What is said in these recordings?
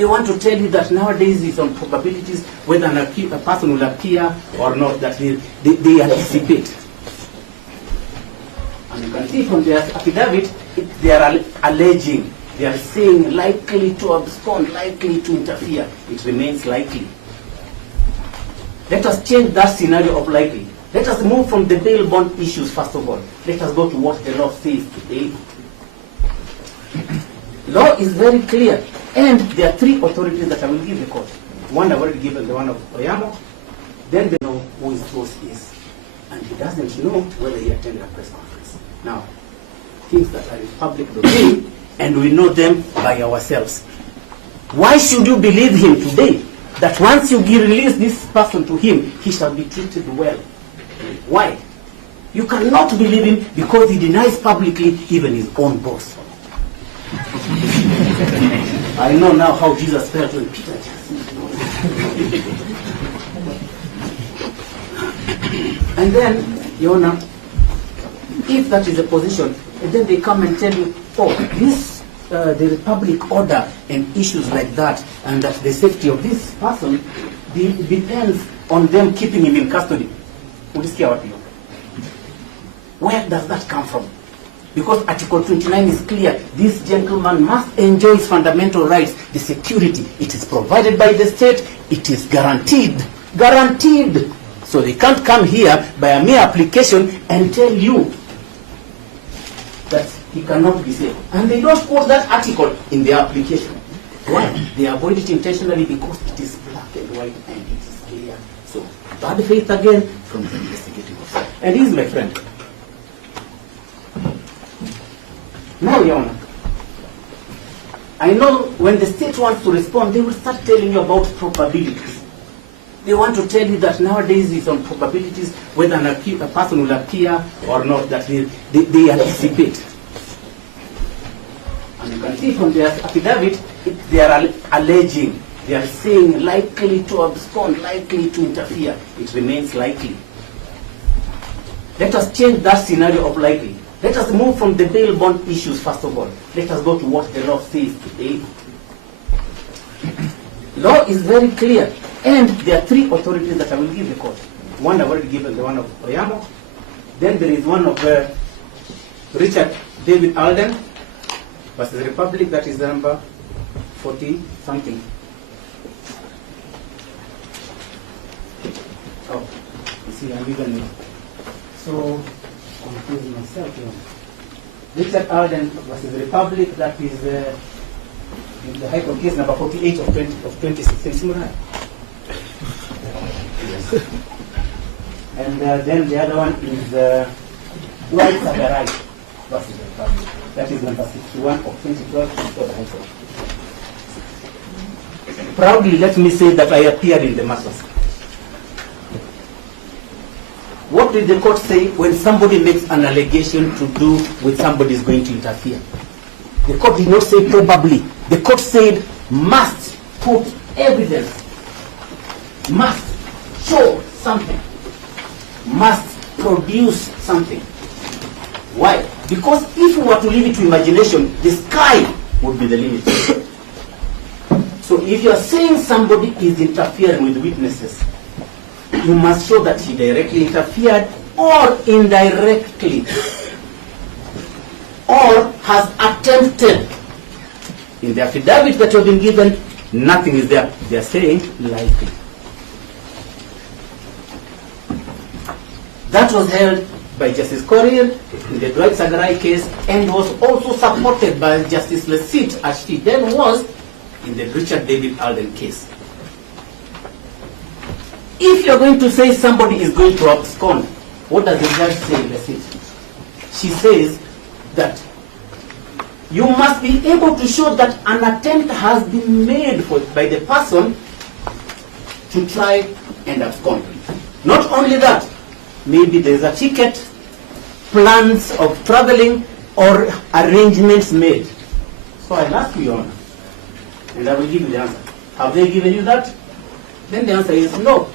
They want to tell you that nowadays it's on probabilities whether a person will appear or not, that they anticipate. And you can see from their affidavit, they are alleging, they are saying likely to abscond, likely to interfere. It remains likely. Let us change that scenario of likely. Let us move from the bail bond issues first of all. Let us go to what the law says today. Law is very clear, and there are three authorities that I will give the court. One I've already given, the one of Oyamo. Then they know who his boss is, and he doesn't know whether he attended a press conference. Now, things that are in public domain, and we know them by ourselves. Why should you believe him today? That once you release this person to him, he shall be treated well. Why? You cannot believe him because he denies publicly even his own boss. I know now how Jesus felt when Peter just and then, Your Honor, if that is a position, and then they come and tell you, oh, this, the republic order and issues like that, and that the safety of this person depends on them keeping him in custody. Where does that come from? Because Article 29 is clear. This gentleman must enjoy his fundamental rights. The security, it is provided by the state. It is guaranteed. Guaranteed. So they can't come here by a mere application and tell you that he cannot be safe. And they don't quote that article in their application. Why? They avoid it intentionally because it is black and white and it is clear. So, bad faith again from the investigative officer. And he is my friend. Now, Your Honor, I know when the state wants to respond, they will start telling you about probabilities. They want to tell you that nowadays it's on probabilities whether a person will appear or not, that they anticipate. And you can see from their affidavit, they are alleging, they are saying likely to abscond, likely to interfere. It remains likely. Let us change that scenario of likely. Let us move from the bail bond issues first of all. Let us go to what the law says today. Law is very clear, and there are three authorities that I will give the court. One I've already given, the one of Oyamo. Then there is one of Richard David Alden versus the Republic, that is the number 40 something. Oh, you see, I'm even so confusing myself here. Richard Alden versus the Republic, that is the High Court case number 48 of 2016. Yes. And then the other one is White versus the Republic. That is number 61 of 2012 for the High Court. Proudly, let me say that I appeared in the matters. What did the court say when somebody makes an allegation to do with somebody is going to interfere? The court did not say probably. The court said must put evidence, must show something, must produce something. Why? Because if we were to leave it to imagination, the sky would be the limit. So if you are saying somebody is interfering with witnesses, you must show that he directly interfered or indirectly or has attempted. In the affidavit that you have been given, nothing is there. They are saying likely. That was held by Justice Korir in the Dwight Sagarai case and was also supported by Justice Lesit as she then was in the Richard David Alden case. If you're going to say somebody is going to abscond, what does the judge say, Lesit? She says that you must be able to show that an attempt has been made by the person to try and abscond. Not only that, maybe there's a ticket, plans of traveling, or arrangements made. So I'll ask you, Your Honor, and I will give you the answer. Have they given you that? Then the answer is no.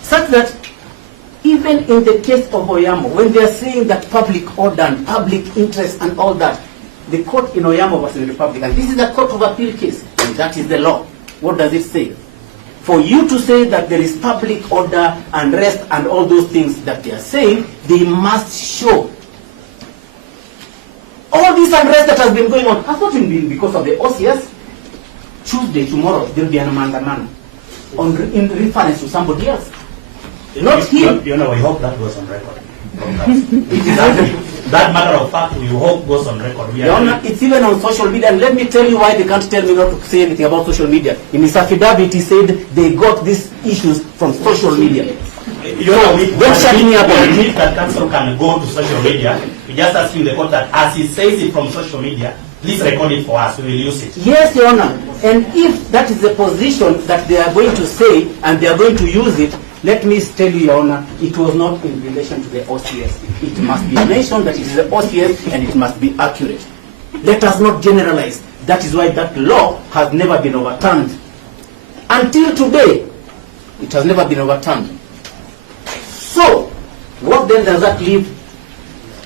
Such that even in the case of Oyamo, when they are saying that public order and public interest and all that, the court in Oyamo versus the Republic, and this is a court of appeal case, and that is the law. What does it say? For you to say that there is public order, unrest, and all those things that they are saying, they must show. All this unrest that has been going on has not been because of the OCS. Tuesday, tomorrow, there will be an mandamano in reference to somebody else. Not him. You know, we hope that goes on record. That matter of fact, we hope goes on record. It's even on social media, and let me tell you why they can't tell me not to say anything about social media. In his affidavit, he said they got these issues from social media. You know, don't shut me up. We admit that council can go to social media. We just asking the court that as he says it from social media, please record it for us. We will use it. Yes, Your Honor. And if that is the position that they are going to say and they are going to use it, let me tell you, Your Honor, it was not in relation to the OCS. It must be mentioned that it is the OCS and it must be accurate. Let us not generalize. That is why that law has never been overturned. Until today, it has never been overturned. So, what then does that leave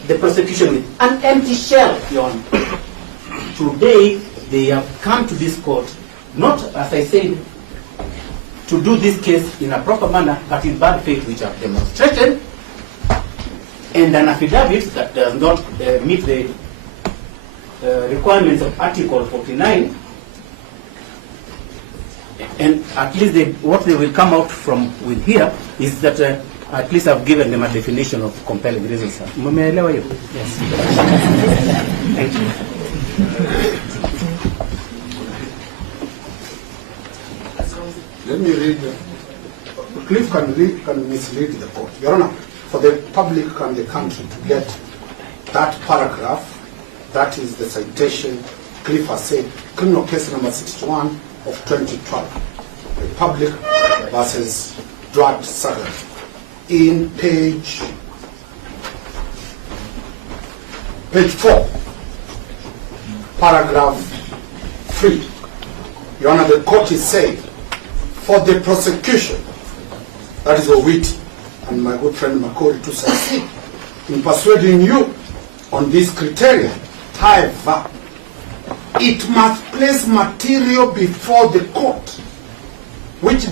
the prosecution with? An empty shell, Your Honor. Today, they have come to this court, not, as I said, to do this case in a proper manner, but in bad faith, which have demonstrated, and an affidavit that does not meet the requirements of Article 49, and at least what they will come out from with here is that at least I've given them a definition of compelling reasons. Yes. Thank you. Let me read. Cliff can mislead the court. Your Honor, for the public and the country to get that paragraph, that is the citation. Cliff has said, criminal case number 61 of 2012, Republic versus Drug Saga, in page 4, paragraph 3. Your Honor, the court is saying, for the prosecution, that is Owiti and my good friend Makori, to succeed in persuading you on this criteria, however, it must place material before the court which